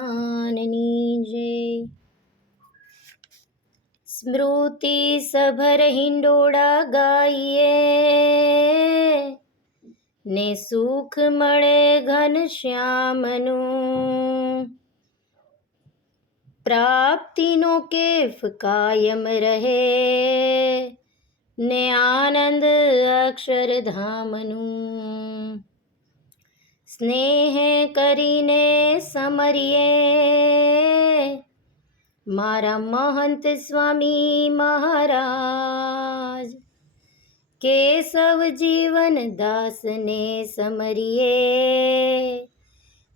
આનની જય. સ્મૃતિ સભર હિંડોળા ગાઈએ ને સુખ મળે ઘનશ્યામનું. પ્રાપ્તિનો કેફ કાયમ રહે ને આનંદ અક્ષરધામનું. સ્નેહ કરીને સમરીએ મારા મહંત સ્વામી મહારાજ. કેશવ જીવન દાસને સમરીએ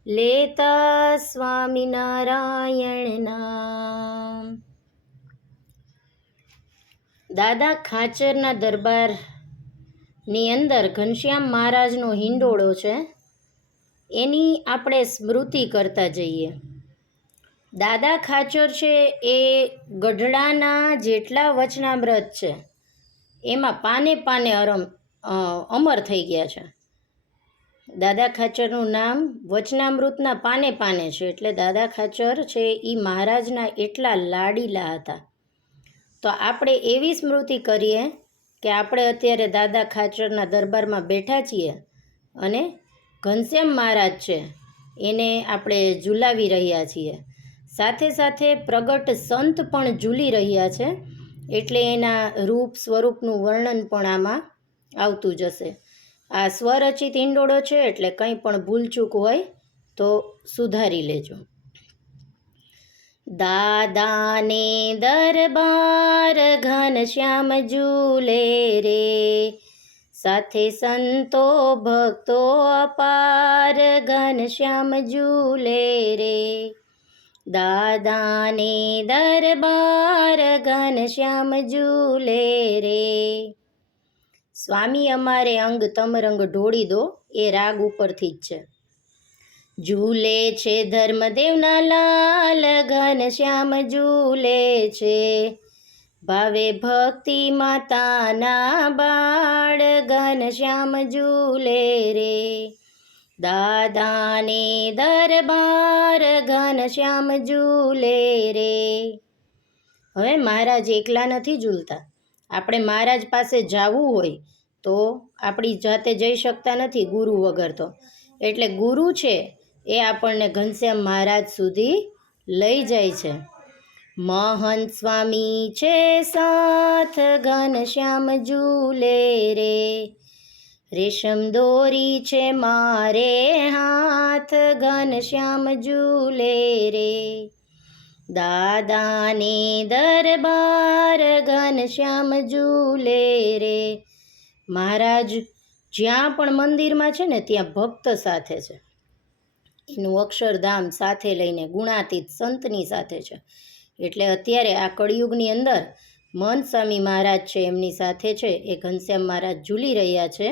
લેતા સ્વામિનારાયણ નામ. દાદા ખાચરના દરબારની અંદર ઘનશ્યામ મહારાજનો હિંડોળો છે, એની આપણે સ્મૃતિ કરતા જઈએ. દાદા ખાચર છે એ ગઢડાના જેટલા વચનામૃત છે એમાં પાને પાને અમર થઈ ગયા છે. દાદા ખાચરનું નામ વચનામૃતના પાને પાને છે, એટલે દાદા ખાચર છે એ મહારાજના એટલા લાડીલા હતા. તો આપણે એવી સ્મૃતિ કરીએ કે આપણે અત્યારે દાદા ખાચરના દરબારમાં બેઠા છીએ અને ઘનશ્યામ મહારાજ છે એને આપણે ઝુલાવી રહ્યા છીએ. સાથે સાથે પ્રગટ સંત પણ ઝૂલી રહ્યા છે, એટલે એના રૂપ સ્વરૂપનું વર્ણન પણ આમાં આવતું જશે. આ સ્વરચિત હિંડોળો છે એટલે કંઈ પણ ભૂલચૂક હોય તો સુધારી લેજો. દાદાને દરબાર ઘનશ્યામ ઝૂલે રે, સાથે સંતો ભક્તો અપાર ઘનશ્યામ ઝૂલે રે. દાદાને દરબાર ઘનશ્યામ ઝૂલે રે. સ્વામી અમારે અંગ તમ રંગ ઢોળી દો એ રાગ ઉપરથી જ છે. ઝૂલે છે ધર્મદેવના લાલ ઘનશ્યામ ઝૂલે છે, ભાવે ભક્તિ માતાના બાળ ઘનશ્યામ ઝૂલે રે. દાદાને દરબાર ઘનશ્યામ ઝૂલે રે. હવે મહારાજ એકલા નથી ઝૂલતા. આપણે મહારાજ પાસે જવું હોય તો આપણી જાતે જઈ શકતા નથી ગુરુ વગર. તો એટલે ગુરુ છે એ આપણને ઘનશ્યામ મહારાજ સુધી લઈ જાય છે. મહંત સ્વામી છે સાથ ઘનશ્યામ ઝૂલે રે, રેશમ દોરી છે મારે હાથ ઘનશ્યામ ઝૂલે રે. દાદાને દરબાર ઘનશ્યામ ઝૂલે રે. મહારાજ જ્યાં પણ મંદિરમાં છે ને ત્યાં ભક્ત સાથે છે, એનું અક્ષરધામ સાથે લઈને ગુણાતીત સંતની સાથે છે. એટલે અત્યારે આ કળિયુગની અંદર મહંત સ્વામી મહારાજ છે એમની સાથે છે એ ઘનશ્યામ મહારાજ ઝૂલી રહ્યા છે,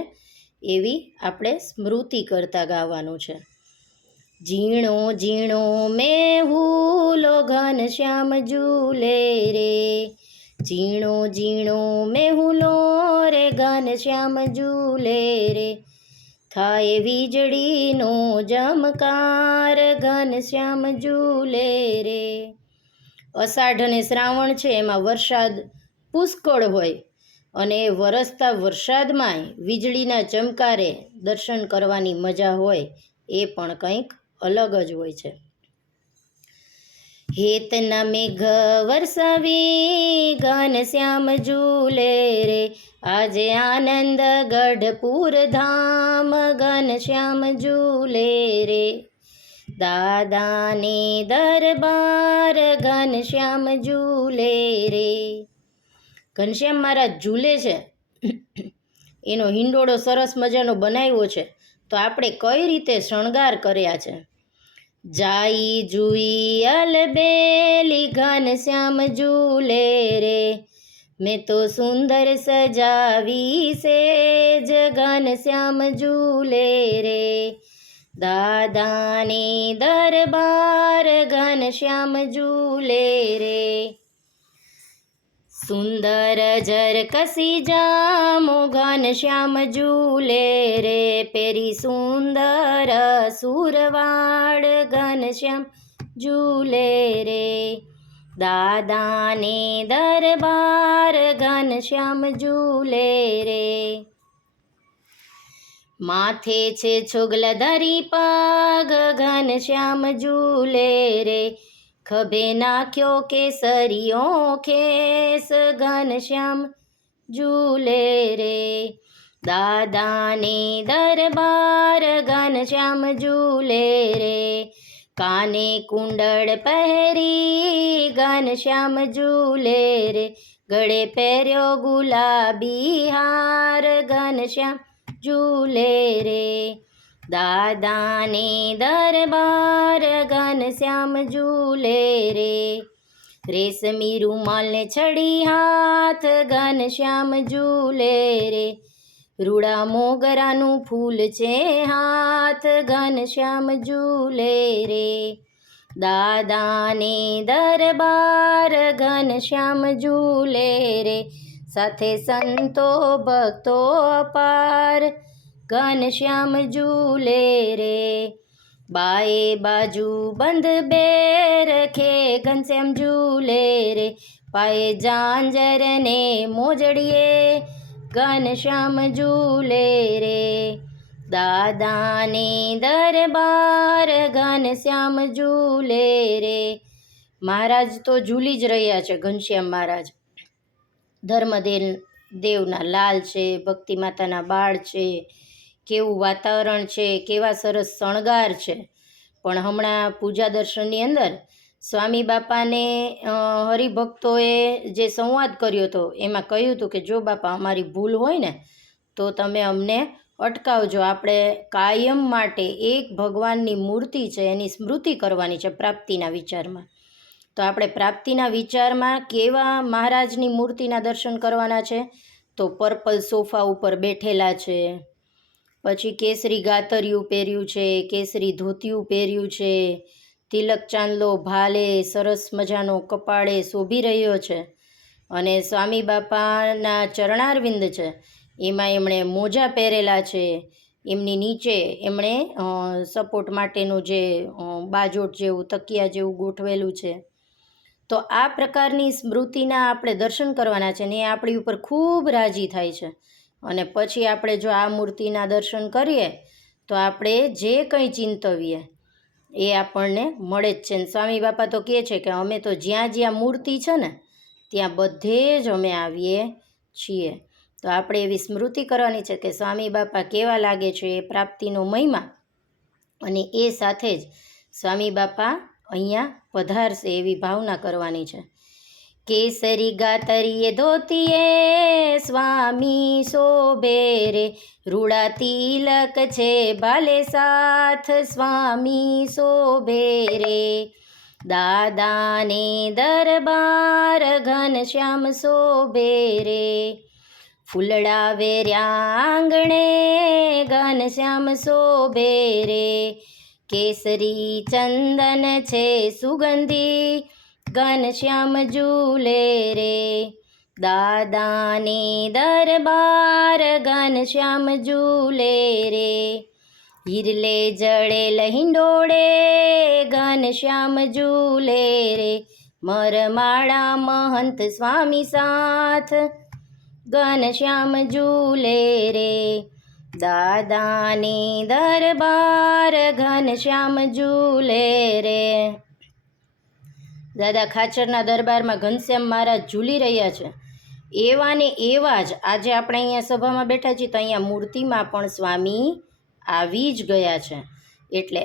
એવી આપણે સ્મૃતિ કરતા ગાવાનું છે. ઝીણો ઝીણો મેહુલો ઘનશ્યામ ઝૂલે રે, ઝીણો ઝીણો મેહુલો રે ઘનશ્યામ ઝૂલે રે. થાય વીજળીનો જમકાર ઘનશ્યામ ઝૂલે રે. અષાઢ અને શ્રાવણ છે એમાં વરસાદ પુષ્કળ હોય અને વરસતા વરસાદમાંય વીજળીના ચમકારે દર્શન કરવાની મજા હોય એ પણ કંઈક અલગ જ હોય છે. હેતના મેઘ વરસાવી ઘનશ્યામ ઝૂલે રે, આજે આનંદ ગઢપુર ધામ ઘનશ્યામ ઝૂલે રે. દાદાને દરબાર ઘનશ્યામ ઝૂલે રે. ઘનશ્યામ મહારાજ ઝૂલે છે એનો હિંડોળો સરસ મજાનો બનાવ્યો છે, તો આપણે કઈ રીતે શણગાર કર્યા છે. જાઈ જુઈ અલબેલી ઘનશ્યામ ઝૂલે રે, મેં તો સુંદર સજાવી સેજ ઘનશ્યામ ઝૂલે રે. દાદાને દરબાર ઘનશ્યામ ઝૂલે રે. સુંદર જર કસી જામો ઘનશ્યામ ઝૂલે રે, પેરી સુંદર સુરવાડ ઘનશ્યામ ઝૂલે રે, દાદાને દરબાર ઘનશ્યામ ઝૂલે રે. માથે છે છોગલાધારી પાઘ ઘનશ્યામ ઝૂલે રે, ખભે નાખ્યો કેસરીયો ખેસ ઘનશ્યામ ઝૂલે રે, દાદાને દરબાર ઘનશ્યામ ઝૂલે રે, કાને કુંડળ પહેરી ઘનશ્યામ ઝૂલે રે, ગળે પહેર્યો ગુલાબી હાર ઘનશ્યામ ઝૂલે રે, દાદાને દરબાર ઘનશ્યામ ઝૂલે રે, રેશમી રૂમાલને છડી હાથ ઘનશ્યામ ઝૂલે રે, રૂડા મોગરાનું ફૂલ છે હાથ ઘનશ્યામ ઝૂલે રે, દાદાને દરબાર ઘનશ્યામ ઝૂલે રે, સાથે સંતો ભક્તો અપાર ઘનશ્યામ ઝૂલે રે, બાએ બાજુ બંધ બે રખે ઘનશ્યામ ઝૂલે રે, પાયે ઝાંઝર ને મોજડીએ ઘનશ્યામ ઝૂલે રે, દાદાને દરબાર ઘનશ્યામ ઝૂલે રે. મહારાજ તો ઝૂલી જ રહ્યા છે. ઘનશ્યામ મહારાજ ધર્મદેવના લાલ છે, ભક્તિ માતાના બાળ છે, કેવું વાતાવરણ છે, કેવા સરસ શણગાર છે. પણ હમણાં પૂજા દર્શનની અંદર સ્વામી બાપાને હરિભક્તોએ જે સંવાદ કર્યો હતો એમાં કહ્યું હતું કે જો બાપા અમારી ભૂલ હોય ને તો તમે અમને અટકાવજો. આપણે કાયમ માટે એક ભગવાનની મૂર્તિ છે એની સ્મૃતિ કરવાની છે પ્રાપ્તિના વિચારમાં. તો આપણે પ્રાપ્તિના વિચારમાં કેવા મહારાજની મૂર્તિના દર્શન કરવાના છે? તો પર્પલ સોફા ઉપર બેઠેલા છે, પછી કેસરી ગાતરિયું પહેર્યું છે, કેસરી ધોતિયું પહેર્યું છે, તિલક ચાંદલો ભાલે સરસ મજાનો કપાળે શોભી રહ્યો છે, અને સ્વામી બાપાના ચરણારવિંદ છે એમાં એમણે મોજા પહેરેલા છે, એમની નીચે એમણે સપોર્ટ માટેનું જે બાજોટ જેવું તકિયા જેવું ગોઠવેલું છે. તો આ પ્રકારની સ્મૃતિના આપણે દર્શન કરવાના છે ને એ આપણી ઉપર ખૂબ રાજી થાય છે. અને પછી આપણે જો આ મૂર્તિના દર્શન કરીએ તો આપણે જે કંઈ ચિંતવીએ એ આપણને મળે જ છે. ને સ્વામી બાપા તો કહે છે કે અમે તો જ્યાં જ્યાં મૂર્તિ છે ને ત્યાં બધે જ અમે આવીએ છીએ. તો આપણે એવી સ્મૃતિ કરવાની છે કે સ્વામી બાપા કેવા લાગે છે, એ પ્રાપ્તિનો મહિમા, અને એ સાથે જ સ્વામી બાપા અહીંયા પધારશે એવી ભાવના કરવાની છે. કેસરી ગાતરીએ ધોતીએ સ્વામી શોભે રે, રૂડા તિલક છે ભાલે સાથ સ્વામી શોભે રે, દાદાને દરબાર ઘનશ્યામ શોભે રે, ફૂલડા વેર્યા આંગણે ઘનશ્યામ શોભે રે, કેસરી ચંદન છે સુગંધી ઘનશ્યામ ઝૂલે રે, દાદાને દરબાર ઘનશ્યામ ઝૂલે રે, હિરલે જડેલ હિંડોળે ઘનશ્યામ ઝૂલે રે, મરમાળા મહંત સ્વામી સાથ ઘનશ્યામ ઝૂલે રે, દાદાને દરબાર ઘનશ્યામ ઝૂલે રે. દાદા ખાચરના દરબારમાં ઘનશ્યામ મહારાજ ઝૂલી રહ્યા છે. એવા ને એવા જ આજે આપણે અહીંયા સભામાં બેઠા છીએ તો અહીંયા મૂર્તિમાં પણ સ્વામી આવી જ ગયા છે. એટલે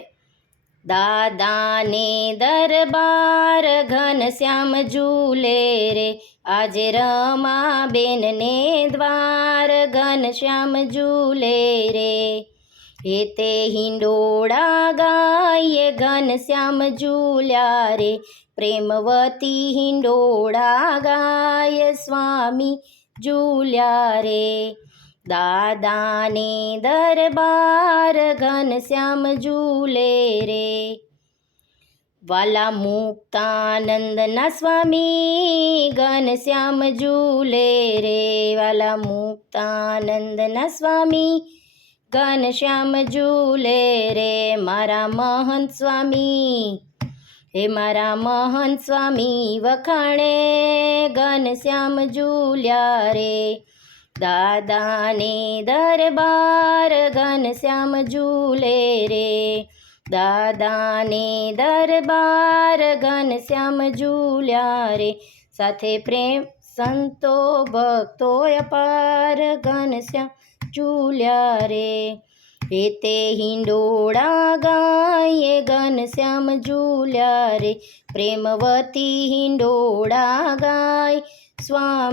દાદાને દરબાર ઘનશ્યામ ઝૂલે રે, આજે રમાબેનને દ્વાર ઘનશ્યામ ઝૂલે રે, હેતે હિંડોળા ગાયે ઘનશ્યામ ઝૂલ્યા રે, પ્રેમવતી હિંડોળા ગાય સ્વામી ઝૂલ્યા રે, દાદાને દરબાર ઘનશ્યામ ઝૂલે રે, વાલા મુક્તાનંદના સ્વામી ઘનશ્યામ ઝૂલે રે, વાલા મુક્તાનંદના સ્વામી ઘનશ્યામ ઝૂલે રે, મારા મહંત સ્વામી હે મારા મહંત સ્વામી વખાણે ઘનશ્યામ ઝૂલ્યા રે દાદાને દરબાર ઘનશ્યામ ઝૂલે રે દાદાને દરબાર ઘનશ્યામ ઝૂલ્યા રે સાથે પ્રેમ સંતો ભક્તો અપાર ઘનશ્યામ ઝૂલ્યા રે હે તે હિંડોળા ગાય ઘનશ્યામ ઝૂલ્યા રે પ્રેમવતી હિંડોળા ગાય સ્વામી